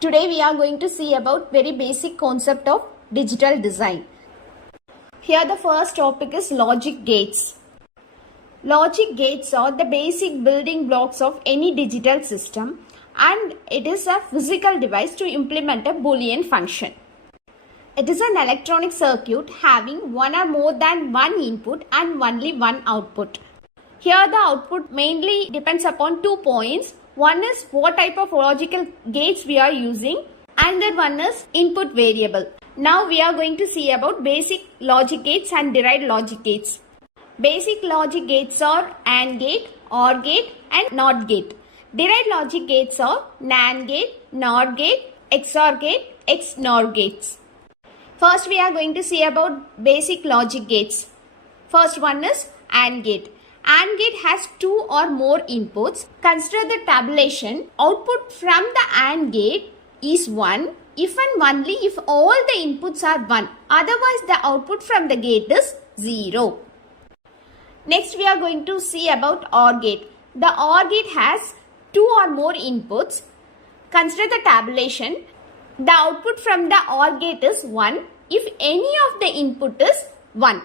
Today we are going to see about very basic concept of digital design. Here the first topic is logic gates. Logic gates are the basic building blocks of any digital system, and it is a physical device to implement a Boolean function. It is an electronic circuit having one or more than one input and only one output. Here the output mainly depends upon 2 points. One is what type of logical gates we are using, and then one is input variable. Now we are going to see about basic logic gates and derived logic gates. Basic logic gates are AND gate, OR gate and NOT gate. Derived logic gates are NAND gate, NOR gate, XOR gate, XNOR gates. First we are going to see about basic logic gates. First one is AND gate. AND gate has 2 or more inputs. Consider the tabulation. Output from the AND gate is 1 if and only if all the inputs are 1. Otherwise the output from the gate is 0. Next we are going to see about OR gate. The OR gate has 2 or more inputs. Consider the tabulation. The output from the OR gate is 1 if any of the input is 1.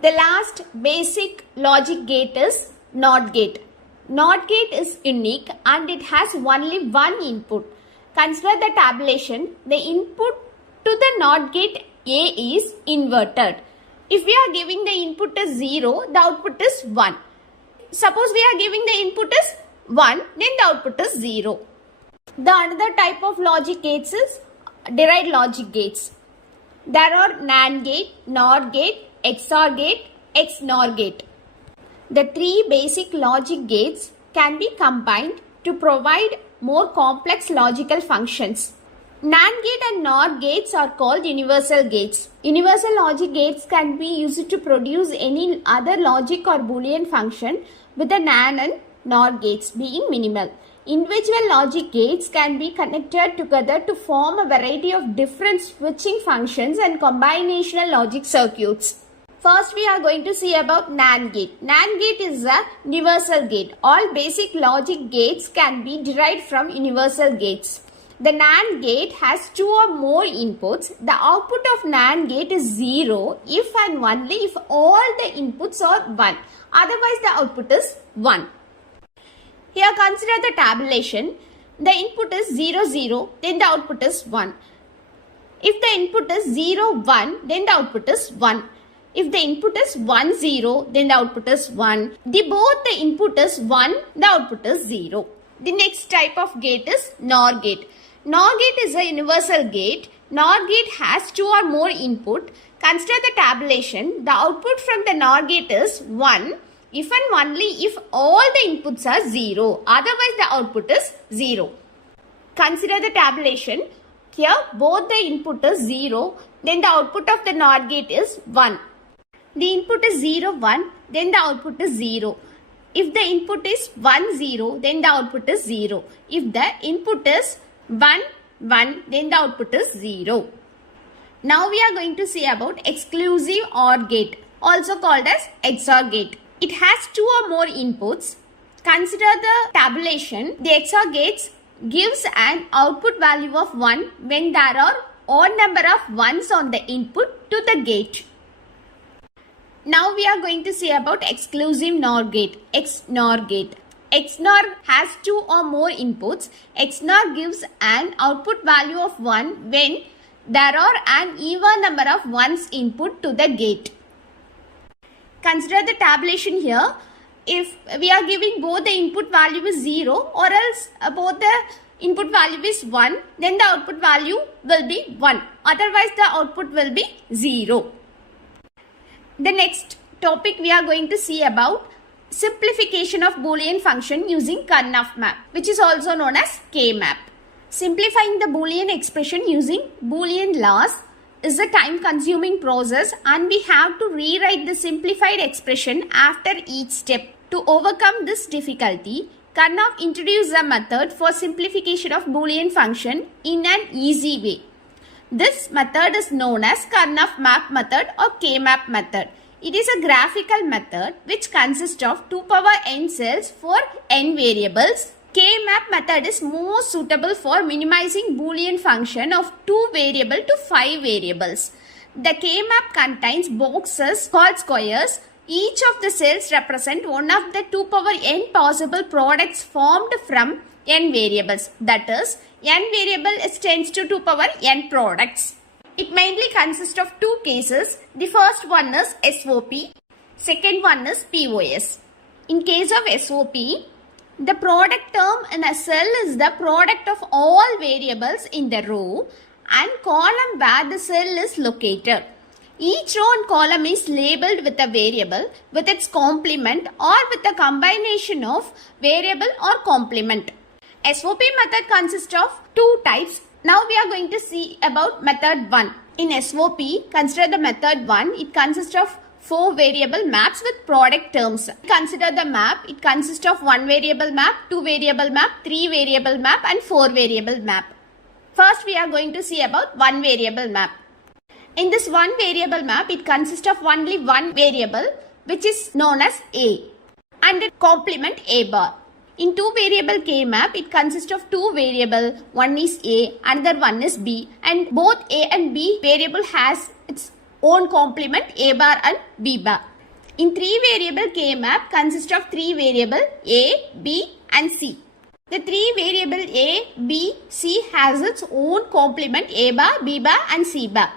The last basic logic gate is NOT gate. NOT gate is unique and it has only one input. Consider the tabulation. The input to the NOT gate A is inverted. If we are giving the input as 0, the output is 1. Suppose we are giving the input as 1, then the output is 0. The another type of logic gates is derived logic gates. There are NAND gate, NOR gate, XOR gate, XNOR gate. The 3 basic logic gates can be combined to provide more complex logical functions. NAND gate and NOR gates are called universal gates. Universal logic gates can be used to produce any other logic or Boolean function, with the NAND and NOR gates being minimal. Individual logic gates can be connected together to form a variety of different switching functions and combinational logic circuits. First we are going to see about NAND gate. NAND gate is a universal gate. All basic logic gates can be derived from universal gates. The NAND gate has 2 or more inputs. The output of NAND gate is 0 if and only if all the inputs are 1. Otherwise the output is 1. Here consider the tabulation. The input is 0, 0, then the output is 1. If the input is 0, 1, then the output is 1. If the input is 1, 0, then the output is 1. Both the input is 1, the output is 0. The next type of gate is NOR gate. NOR gate is a universal gate. NOR gate has 2 or more input. Consider the tabulation. The output from the NOR gate is 1 if and only if all the inputs are 0. Otherwise the output is 0. Consider the tabulation. Here both the input is 0. Then the output of the NOR gate is 1. The input is 0, 1. Then the output is 0. If the input is 1, 0. Then the output is 0. If the input is 1, 1. Then the output is 0. Now we are going to see about exclusive OR gate, also called as XOR gate. It has 2 or more inputs. Consider the tabulation. The XOR gates gives an output value of 1 when there are odd number of ones on the input to the gate. Now we are going to see about exclusive NOR gate, XNOR gate. XNOR has 2 or more inputs. XNOR gives an output value of 1 when there are an even number of ones input to the gate. Consider the tabulation here. If we are giving both the input value is 0 or else both the input value is 1, then the output value will be 1. Otherwise the output will be 0. The next topic we are going to see about simplification of Boolean function using Karnaugh map, which is also known as K-map. Simplifying the Boolean expression using Boolean laws is a time-consuming process, and we have to rewrite the simplified expression after each step. To overcome this difficulty, Karnaugh introduced a method for simplification of Boolean function in an easy way. This method is known as Karnaugh map method or K-map method. It is a graphical method which consists of 2 power n cells for n variables K-map method is most suitable for minimizing Boolean function of 2 variable to 5 variables. The K-map contains boxes called squares. Each of the cells represent one of the 2 power n possible products formed from n variables. That is, n variable is tends to 2 power n products. It mainly consists of 2 cases. The first one is SOP. Second one is POS. In case of SOP, the product term in a cell is the product of all variables in the row and column where the cell is located. Each row and column is labeled with a variable with its complement or with a combination of variable or complement. SOP method consists of 2 types. Now we are going to see about method 1. In SOP, consider the method 1. It consists of 4 variable maps with product terms. Consider the map. It consists of 1 variable map, 2 variable map, 3 variable map and 4 variable map. First we are going to see about 1 variable map. In this 1 variable map, it consists of only 1 variable which is known as A and it complement A bar. In 2 variable K map, it consists of 2 variable. One is A, another one is B, and both A and B variable has its own complement A bar and B bar. In 3 variable K map consists of 3 variable A, B and C. The 3 variable A, B, C has its own complement A bar, B bar and C bar.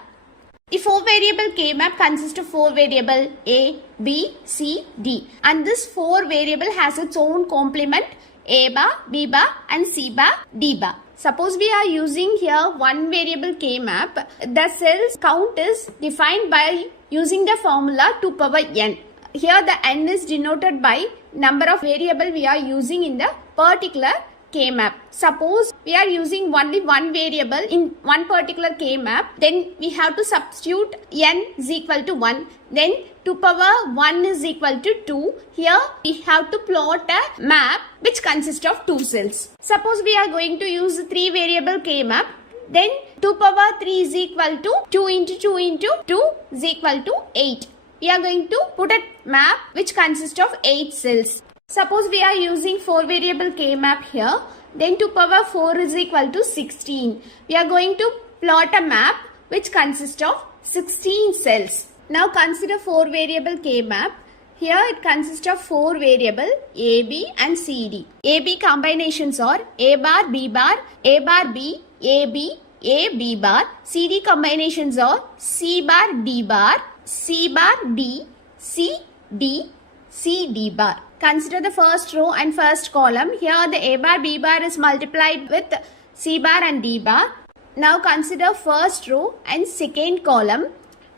The 4 variable K map consists of 4 variable A, B, C, D, and this 4 variable has its own complement A bar, B bar and C bar, D bar. Suppose we are using here 1 variable K map, the cells count is defined by using the formula 2 power n. Here the n is denoted by number of variable we are using in the particular K map. Suppose we are using only 1 variable in one particular K map, then we have to substitute n is equal to 1, then 2 power 1 is equal to 2. Here we have to plot a map which consists of 2 cells. Suppose we are going to use 3 variable K map, then 2 power 3 is equal to 2 into 2 into 2 is equal to 8. We are going to put a map which consists of 8 cells. Suppose we are using 4 variable K map here, then 2 power 4 is equal to 16. We are going to plot a map which consists of 16 cells. Now consider 4 variable K map. Here it consists of 4 variable A, B and C, D. A, B combinations are A bar, B bar, A bar, B, A, B, A, B bar. C, D combinations are C bar, D bar, C bar, D, C, D, C, D bar. Consider the first row and first column. Here the A bar, B bar is multiplied with C bar and D bar. Now consider first row and second column.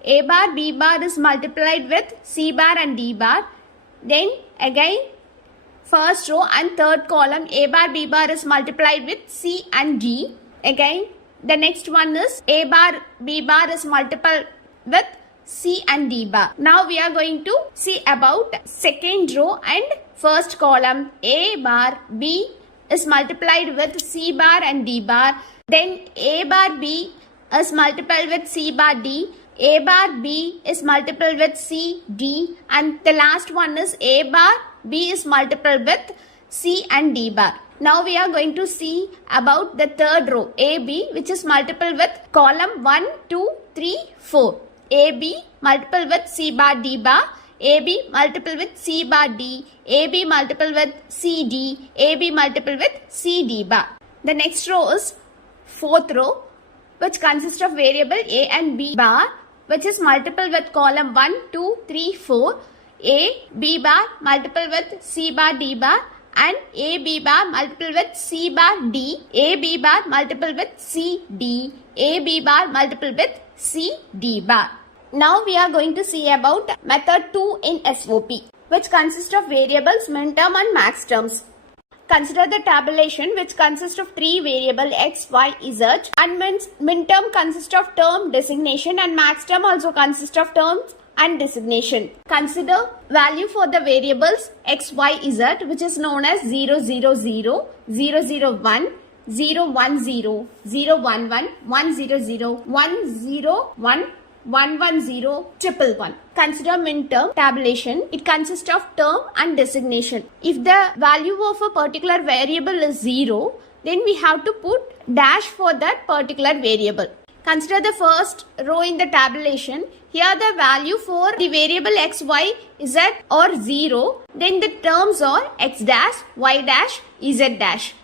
A bar, B bar is multiplied with C bar and D bar. Then again first row and third column A bar, B bar is multiplied with C and D. Again the next one is A bar, B bar is multiplied with C and D bar. Now we are going to see about second row and first column. A bar, B is multiplied with C bar and D bar. Then A bar, B is multiplied with C bar, D. A bar, B is multiplied with C, D. And the last one is A bar, B is multiplied with C and D bar. Now we are going to see about the third row AB, which is multiplied with column 1, 2, 3, 4. AB multiple with C bar, D bar, AB multiple with C bar, D, AB multiple with C, D, AB multiple with C, D bar. The next row is fourth row, which consists of variable A and B bar, which is multiple with column 1, 2, 3, 4. A, B bar multiple with C bar, D bar, and A, B bar multiple with C bar, D, A, B bar multiple with C, D, A, B bar multiple with C, D bar. Now we are going to see about method 2 in SOP, which consists of variables, minterm and max terms. Consider the tabulation which consists of 3 variable x, y, z, and minterm consists of term designation and max term also consists of terms and designation. Consider value for the variables x, y, z, which is known as 0, 0, 0, 0, 0, 1, 0, 1, 0, 0, 1, 1, 1, 0, 0, 1, 0, 1, 110, 111. Consider min-term tabulation. It consists of term and designation. If the value of a particular variable is 0, then we have to put dash for that particular variable. Consider the first row in the tabulation. Here the value for the variable x, y, z are 0. Then the terms are x dash, y dash, z dash.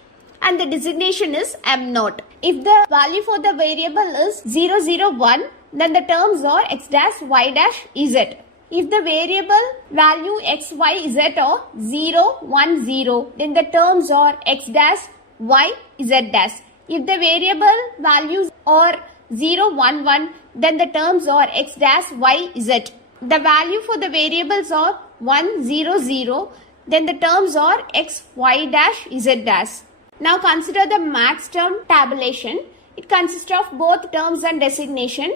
And the designation is m0. If the value for the variable is 0, 0, 1, then the terms are x dash, y dash, z. If the variable value x, y, z are 0, 1, 0, then the terms are x dash, y, z dash. If the variable values are 0, 1, 1, then the terms are x dash, y, z. The value for the variables are 1, 0, 0, then the terms are x, y dash, z dash. Now consider the max term tabulation. It consists of both terms and designation.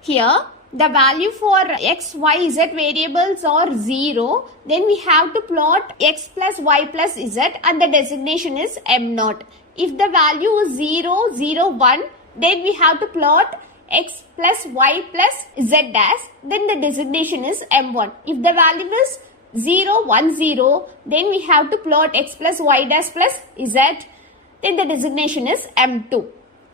Here the value for x, y, z variables are 0. Then we have to plot x plus y plus z and the designation is m0. If the value is 0, 0, 1, then we have to plot x plus y plus z dash. Then the designation is m1. If the value is 0, 1, 0, then we have to plot x plus y dash plus z. Then the designation is m2.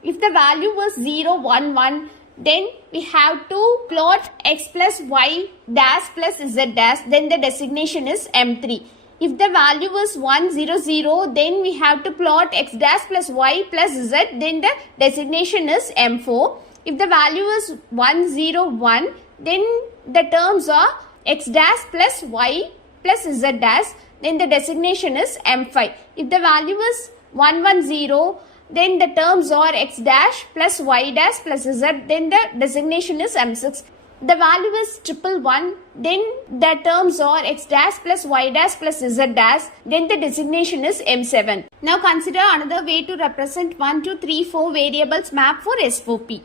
If the value was 0, 1, 1, then we have to plot x plus y dash plus z dash. Then the designation is m3. If the value was 1, 0, 0, then we have to plot x dash plus y plus z. Then the designation is m4. If the value is 1, 0, 1, then the terms are x dash plus y plus z dash. Then the designation is m5. If the value is 1, 1, 0, then the terms are x dash plus y dash plus z. Then the designation is m6. The value is 111, then the terms are x dash plus y dash plus z dash. Then the designation is m7. Now consider another way to represent 1, 2, 3, 4 variables map for S4P.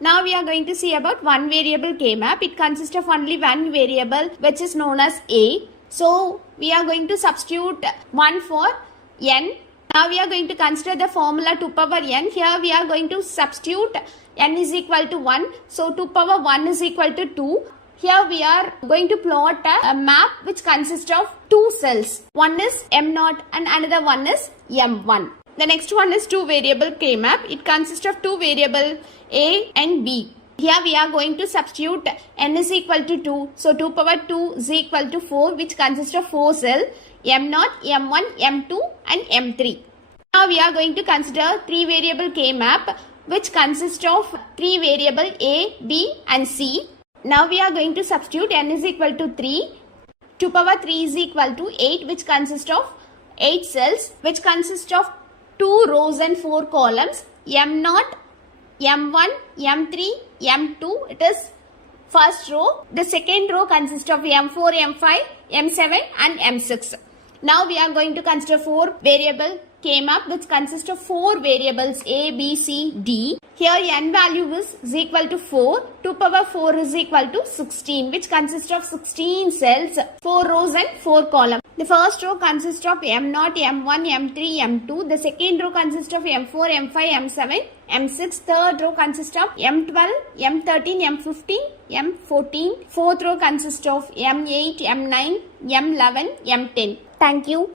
Now we are going to see about one variable K map. It consists of only one variable which is known as A. So we are going to substitute 1 for n. Now we are going to consider the formula 2 power n. Here we are going to substitute n is equal to 1. So 2 power 1 is equal to 2. Here we are going to plot a map which consists of two cells. One is m0 and another one is m1. The next one is two variable K map. It consists of two variable A and B. Here we are going to substitute n is equal to 2. So 2 power 2 is equal to 4, which consists of 4 cells. M0, M1, M2 and M3. Now we are going to consider 3 variable K map which consists of 3 variable A, B and C. Now we are going to substitute n is equal to 3. 2 power 3 is equal to 8, which consists of 8 cells, which consists of 2 rows and 4 columns. M0, M1, M3, M2. It is first row. The second row consists of M4, M5, M7 and M6. Now we are going to consider 4 variable K map which consists of 4 variables A, B, C, D. Here n value is equal to 4. 2 power 4 is equal to 16, which consists of 16 cells, 4 rows and 4 columns. The first row consists of M0, M1, M3, M2. The second row consists of M4, M5, M7, M6. Third row consists of M12, M13, M15, M14. Fourth row consists of M8, M9, M11, M10. Thank you.